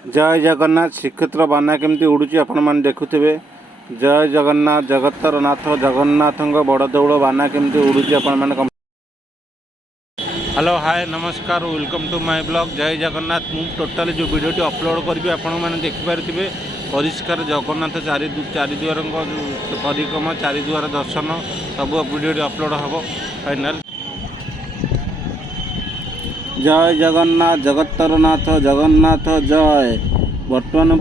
जय जगन्नाथ श्रीक्षेत्र बाना केमती उड़ूची आपण मैंने देखुवे। जय जगन्नाथ जगतर नाथ जगन्नाथ बड़ दौड़ बाना केमती उड़ूची आपण मैंने। हेलो हाय नमस्कार वेलकम टू माय ब्लॉग जय जगन्नाथ। मु टोटाली जो वीडियो अपलोड करी आपण मैंने देखिपे परिष्कार जगन्नाथ चारिद्वार परिक्रमा चारिद्वार दर्शन सब वीडियो अपलोड हम फाइनल। जय जगन्नाथ जगतर नाथ जगन्नाथ जय। बर्तमान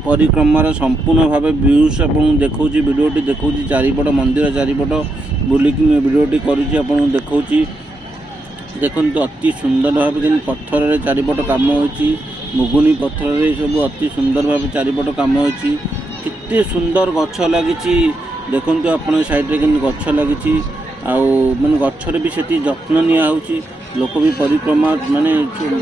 परिक्रमार संपूर्ण भाव व्यूज आपको देखा भिडियोटी देखा चारिपट मंदिर चारिपट बुलिक भिडियोटी करुँच आपको देखा देखो अति सुंदर भाव कि पत्थर चारिपट कम हो मुगुनी पत्थर सब अति सुंदर भाव चारिपट कम हो केते सुंदर गछ लगी देखो आपण साइड में गछ लगी माने गछर भी से जत्न नि लोक भी परिक्रमा माने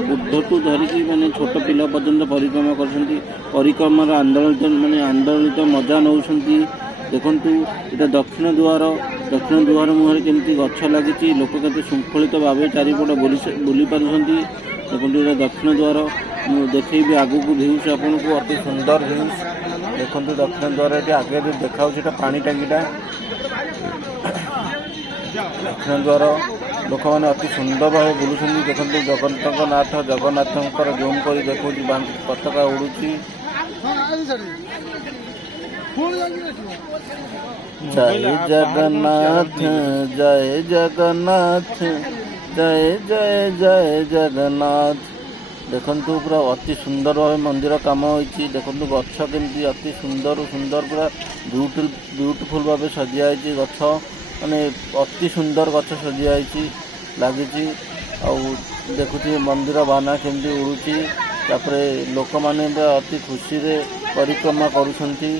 बुद्ध टू धरिकी माने छोट पिला पर्यंत परिक्रमा कर आंदोलित माने आंदोलित मजा नौ देखु ये दक्षिण द्वार मुहर केमती गछ लगी लोक के श्रृंखलित भाव चारिपट बुली पार्टी देखो ये दक्षिण द्वार देखी आगू को भ्यूज आपन को अति सुंदर भ्यूज देखो दक्षिण द्वार ये आगे देखा पानी टांगीटा दक्षिण द्वार लोक मैंने अति सुंदर भाव बुलूँ देखो जगन्नाथ जगन्नाथ जूम कर देखो पताका उड़ूची। जय जगन्नाथ जय जगन्नाथ जय जय जय जगन्नाथ। देखु पूरा अति सुंदर भाव मंदिर कम हो देखु गछ केमती अति सुंदर सुंदर पूरा ब्यूटीफुल भाव सजाई गछ माने अति सुंदर गछ सजाई लगी देखुची मंदिर बाना केमती उड़ूची तापर लोक मैंने अति खुशी रे परिक्रमा करुछंती।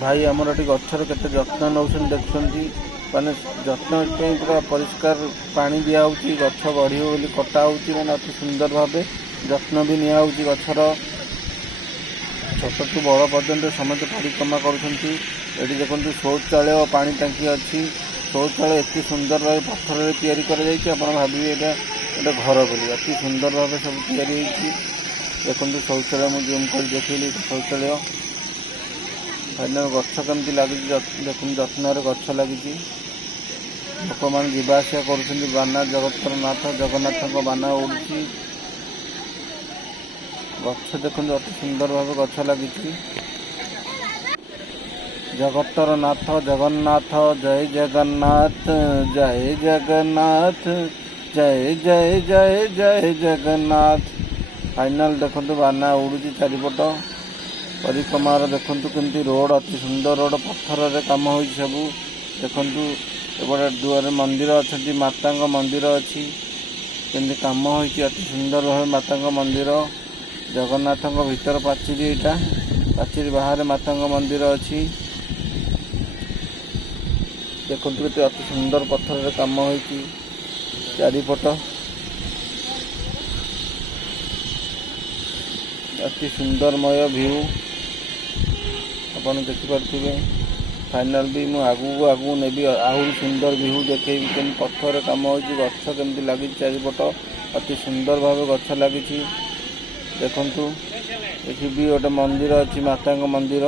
भाई आमर ये गचर के जत्न नौ देखुं माने जत्न पूरा परिष्कार पानी दिया गछ बढ़ी बोली कटा मैंने अति सुंदर भाव जत्न भी निया गचर छोट टू बड़ पर्यंत समस्त परिक्रमा करुछंती। ये देखो शौचालय पानी टांकी अच्छी शौचालय एत सुंदर भाव पत्थर या भाविए ये घर बोली अति सुंदर भाव सब तैयारी देखो शौचालय मुझे जूम कर देखी शौचालय फाइनल गछ केमती लगी देखो जत्न गछ लगी लोक मैंने जीवासा कर बाना जगतर नाथ जगन्नाथ बाना उड़ी गछ देखो अति सुंदर भाव गछ लगी जगतर नाथ जगन्नाथ जय जगन्नाथ जय जगन्नाथ जय जय जय जय जगन्नाथ। फाइनल देखो बाना उड़ूची चारिपट परिक्रमार देखु केमती रोड अति सुंदर रोड पत्थर कम हो सब देखु एपटे दुआर मंदिर अच्छी माता मंदिर अच्छी केमती कम हो अति सुंदर भाव माता मंदिर जगन्नाथ भीतर पाचेरी यहाँ पाचेरी बाहर माता मंदिर अच्छी देखो अति सुंदर पत्थर कम हो चारिपट अति सुंदरमय व्यू अपन देखिपे। फाइनल भी मुझे आगू नेबी आहरी सुंदर व्यू देखे केम पत्थर कम हो गछ केमती लगी चारिपट अति सुंदर भाव गछ लगी देखु ये भी गोटे मंदिर अच्छी माता मंदिर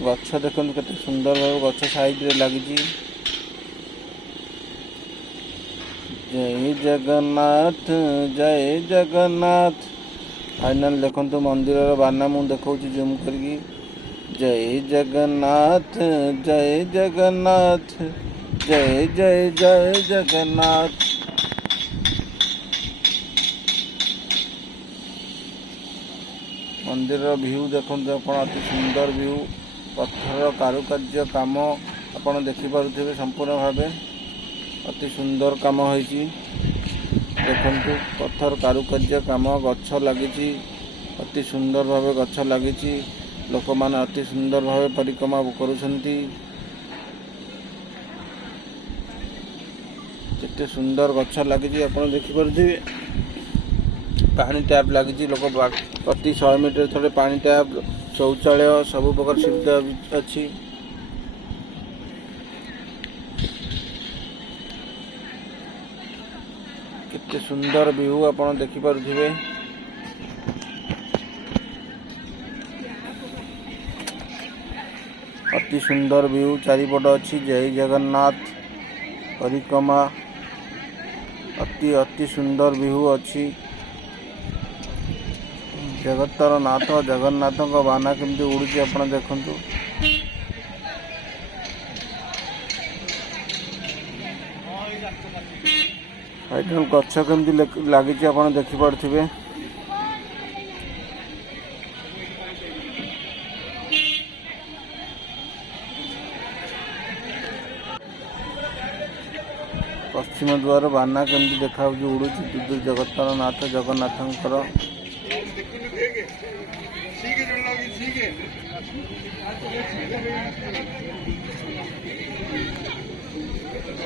गछ देखु के सुंदर भाव गछ साइड रे लगी। जय जगन्नाथ जय जगन्नाथ। फाइनल देखो मंदिर बाना मु देखा जूम करी जय जगन्नाथ जय जगन्नाथ जय जय जय जगन्नाथ। मंदिर व्यू देखो अति सुंदर व्यू पत्थर कारुकार्य काम आपड़ देखिपे संपूर्ण भाव अति सुंदर काम हो देखु पत्थर कारुकार्य काम गछ लगी अति सुंदर भाव गछ लगी लोक मैंने अति सुंदर भाव परिक्रमा करुछंती केते सुंदर गछ लगी आप देखिपे पानी टैप लगी लोक प्रति 100 मीटर थोड़े पानी टैप शौचालय सब प्रकार सुविधा अच्छी କେତେ ସୁନ୍ଦର ଭିୟୁ ଆପଣ ଦେଖିପାରୁଥିବେ। ଅତି ସୁନ୍ଦର ଭିୟୁ ଚାରିପଟ ଅଛି। ଜୟ ଜଗନ୍ନାଥ ପରିକ୍ରମା ଅତି ସୁନ୍ଦର ଭିୟୁ ଅଛି। ଜଗତର ନାଥ ଜଗନ୍ନାଥଙ୍କ ବାନା କେମିତି ଉଡୁଛି ଆପଣ ଦେଖନ୍ତୁ। ଗଛ କେମିତି ଲାଗିଛି ଆପଣ ଦେଖିପାରୁଥିବେ। ପଶ୍ଚିମ ଦ୍ୱାର ବାନା କେମିତି ଦେଖାଯାଉଛି ଉଡୁଛି। ଜଗତର ନାଥ ଜଗନ୍ନାଥଙ୍କର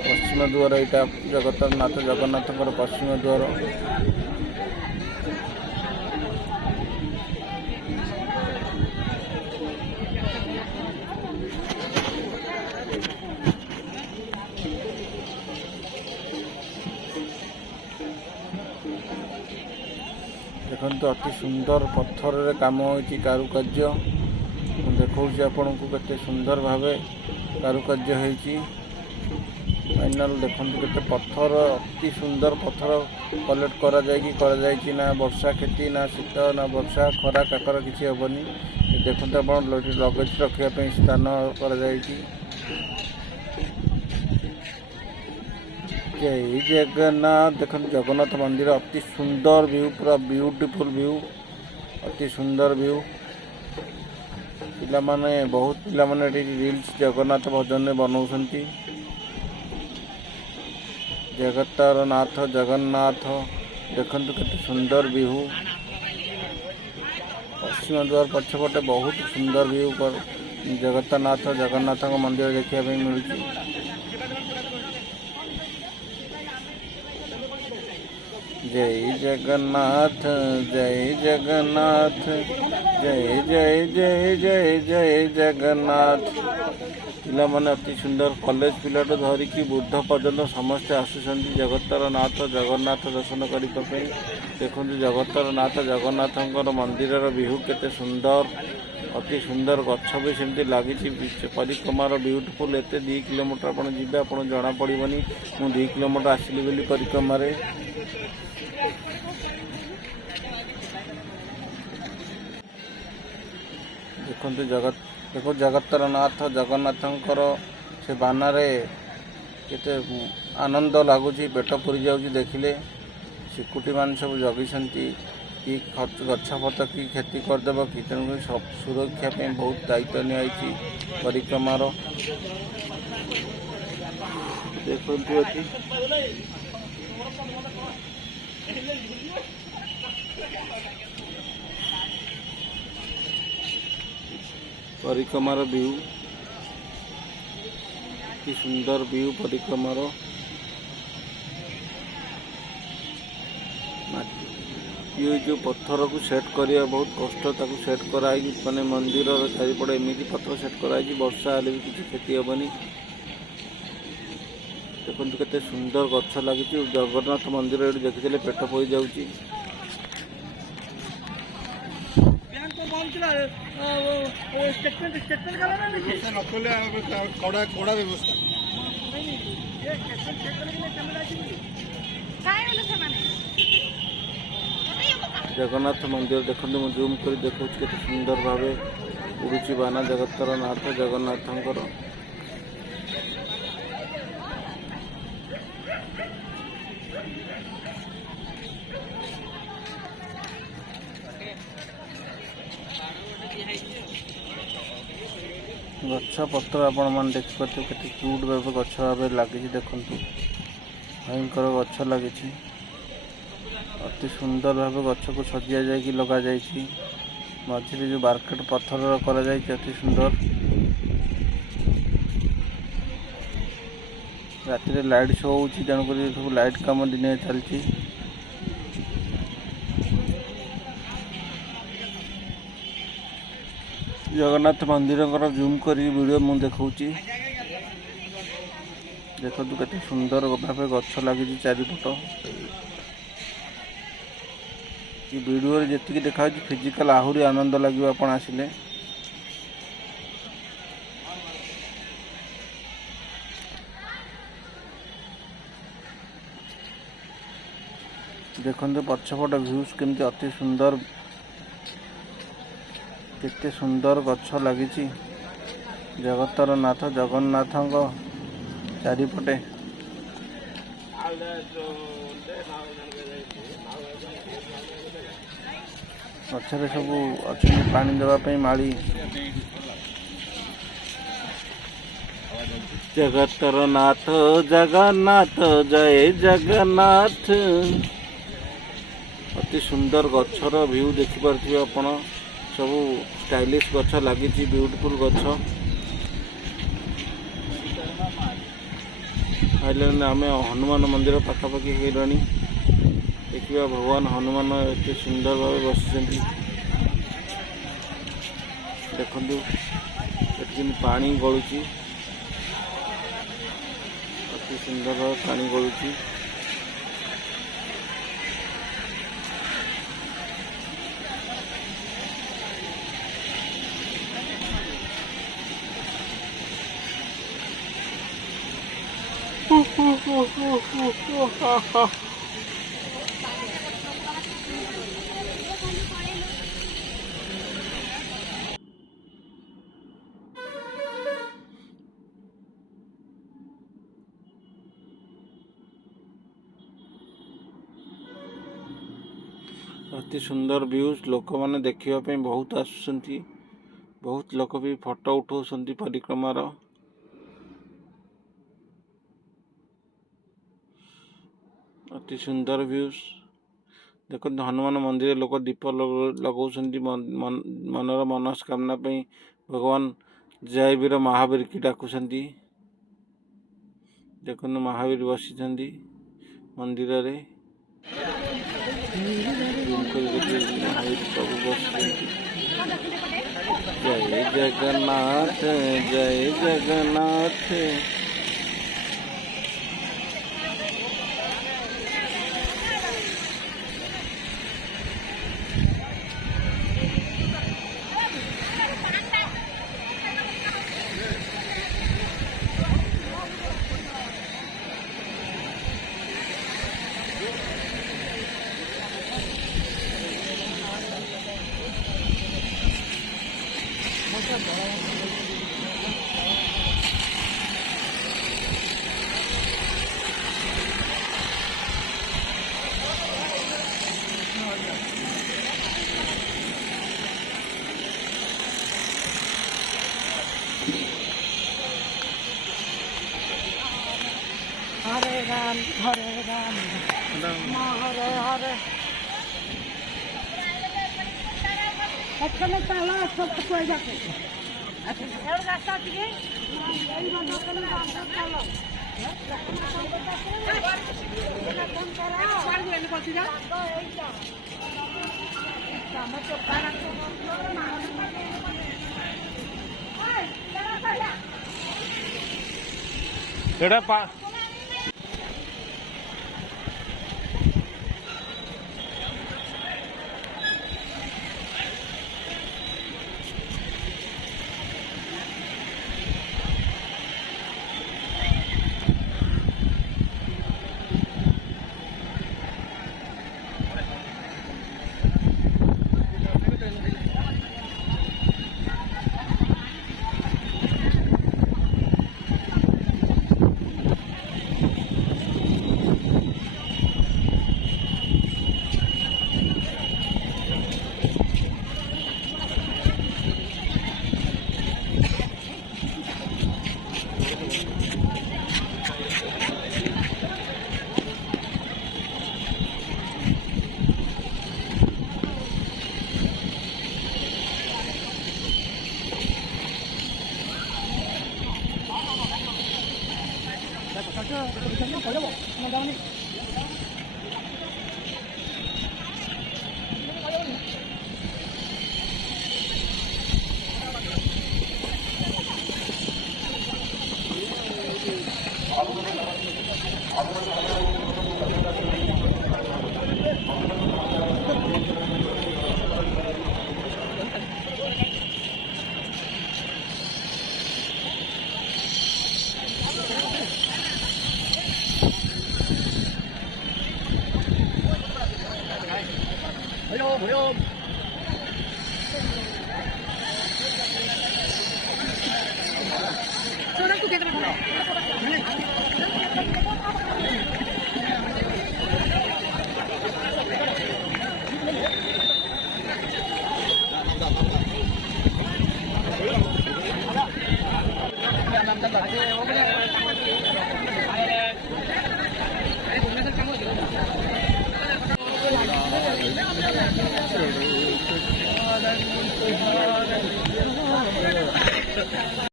ପଶ୍ଚିମ ଦ୍ୱାର ଏଇଟା ଜଗତର ନାଥ ଜଗନ୍ନାଥଙ୍କର ପଶ୍ଚିମ ଦ୍ୱାର। ଦେଖନ୍ତୁ ଅତି ସୁନ୍ଦର ପଥରରେ କାମ ହୋଇଛି କାରୁକାର୍ଯ୍ୟ। ମୁଁ ଦେଖାଉଛି ଆପଣଙ୍କୁ କେତେ ସୁନ୍ଦର ଭାବେ କାରୁକାର୍ଯ୍ୟ ହେଇଛି। ଫାଇନାଲ ଦେଖନ୍ତୁ କେତେ ପଥର ଅତି ସୁନ୍ଦର ପଥର କଲେକ୍ଟ କରାଯାଇଛି। ନା ବର୍ଷା କ୍ଷତି ନା ଶୀତ ନା ବର୍ଷା ଖରା କାକର କିଛି ହେବନି। ଦେଖନ୍ତୁ ଆପଣ ଲଗେଜ ରଖିବା ପାଇଁ ସ୍ଥାନ କରାଯାଇଛି। ଜୟ ଜଗନ୍ନାଥ। ଦେଖନ୍ତୁ ଜଗନ୍ନାଥ ମନ୍ଦିର ଅତି ସୁନ୍ଦର ଭିୟୁ ପୁରା ବ୍ୟୁଟିଫୁଲ ଭିୟୁ ଅତି ସୁନ୍ଦର ଭିୟୁ। ବହୁତ ପିଲାମାନେ ଏଠି ରିଲ୍ସ ଜଗନ୍ନାଥ ଭଜନରେ ବନାଉଛନ୍ତି। ଜଗତର ନାଥ ଜଗନ୍ନାଥ ଦେଖନ୍ତୁ କେତେ ସୁନ୍ଦର ଭିୟୁ। ପଶ୍ଚିମ ଦ୍ୱାର ପଛପଟେ ବହୁତ ସୁନ୍ଦର ଭିୟୁ ଜଗତରନାଥ ଜଗନ୍ନାଥଙ୍କ ମନ୍ଦିର ଦେଖିବା ପାଇଁ ମିଳୁଛି। ଜୟ ଜଗନ୍ନାଥ ଜୟ ଜଗନ୍ନାଥ ଜୟ ଜୟ ଜୟ ଜୟ ଜୟ ଜଗନ୍ନାଥ। ପିଲାମାନେ ଅତି ସୁନ୍ଦର କଲେଜ ପିଲାଠୁ ଧରିକି ବୃଦ୍ଧ ପର୍ଯ୍ୟନ୍ତ ସମସ୍ତେ ଆସୁଛନ୍ତି ଜଗତର ନାଥ ଜଗନ୍ନାଥ ଦର୍ଶନ କରିବା ପାଇଁ। ଦେଖନ୍ତୁ ଜଗତର ନାଥ ଜଗନ୍ନାଥଙ୍କର ମନ୍ଦିରର ଭିୟୁ କେତେ ସୁନ୍ଦର ଅତି ସୁନ୍ଦର। ଗଛ ବି ସେମିତି ଲାଗିଛି। ପରିକ୍ରମାର ବ୍ୟୁଟିଫୁଲ ଏତେ 2 କିଲୋମିଟର ଆପଣ ଯିବେ ଆପଣ ଜଣାପଡ଼ିବନି ମୁଁ 2 କିଲୋମିଟର ଆସିଲି ବୋଲି ପରିକ୍ରମାରେ। ଦେଖନ୍ତୁ ଜଗତର ନାଥ ଜଗନ୍ନାଥଙ୍କର ସେ ବାନାରେ କେତେ ଆନନ୍ଦ ଲାଗୁଛି। ପେଟ ପୁରି ଯାଉଛି ଦେଖିଲେ। ସିକ୍ୟୁରିଟି ମାନେ ସବୁ ଜଗିଛନ୍ତି କି ଗଛ ପତ୍ର କି କ୍ଷତି କରିଦେବ କି। ତେଣୁକରି ସୁରକ୍ଷା ପାଇଁ ବହୁତ ଦାୟିତ୍ୱ ନିଆଯାଇଛି ପରିକ୍ରମାର। ଦେଖନ୍ତୁ ଏଠି ପରିକ୍ରମାର ଭିୟୁ କି ସୁନ୍ଦର ଭିୟୁ ପରିକ୍ରମାର। ये जो पत्थर को सेट करिया बहुत कष्ट ताकू सेट कराई माने मंदिर चारिपटे एमती पत्थर सेट कराई वर्षा हेल्ले भी किसी क्षति हेनी। देखो केते सुंदर गछ लगी जगन्नाथ मंदिर ये देखिए पेट पड़ जाऊँगी। जगन्नाथ मंदिर देखते मुझे जूम कर देखा के सुंदर भाव उड़ूची बाना जगतर नाथ जगन्नाथंकर। गछ पत्र आपण मैंने देखिए के क्यूट भाव गछ भाव लगी देखु भयंकर गछ लगी अति सुंदर भाव गछ को सजा जा लगा मझे जो बार्केट पत्थर अति सुंदर। राति लाइट शो हो तेणुक सब लाइट कम दिन चलती। जगन्नाथ मंदिर जूम कर वीडियो मुझे देखा देखो के सुंदर भाव गछ लगी चारिपट। ये वीडियो रे जेतिकी देखा फिजिकल आहुरी आनंद लगे आपण आसिले। देखते पछपट भ्यूज केमती अति सुंदर, केते सुंदर गछ लगी जगतर नाथ जगन्नाथ चारिपटे। गछरे सब अच्छे पानी देवाई माली। जगतर नाथ जगन्नाथ जय जगन्नाथ। अति सुंदर गछर व्यू देखिपे आपण, सब स्टाइलिश गछ लगी, ब्यूटीफुल गछ। आइलैंड आम हनुमान मंदिर पाखापाखि हो देखिए भगवान हनुमान एत सुंदर भाव बस देखु पानी गलुची, अति सुंदर भाव पानी गलुची। अति सुंदर व्यूज लोक मैंने देखापी बहुत आसुंच, बहुत लोक भी फोटो उठाऊँ परिक्रमार। अति सुंदर व्यूज देखो हनुमान मंदिर लोक दीप लगौ मनर मनस्कामना भगवान जय वीर महावीर की डाकुंट। देखो महावीर बसी मंदिर रे, महावीर प्रभु बस। जय जगन्नाथ जय जगन्नाथ। हरे राम हरे हरे। अच्छा में चला सब कोई जाके अच्छा और रास्ता दिए यही बंद कर रास्ता चलो फोन करा और भी पहुंच जा हम तो पारा एटा पा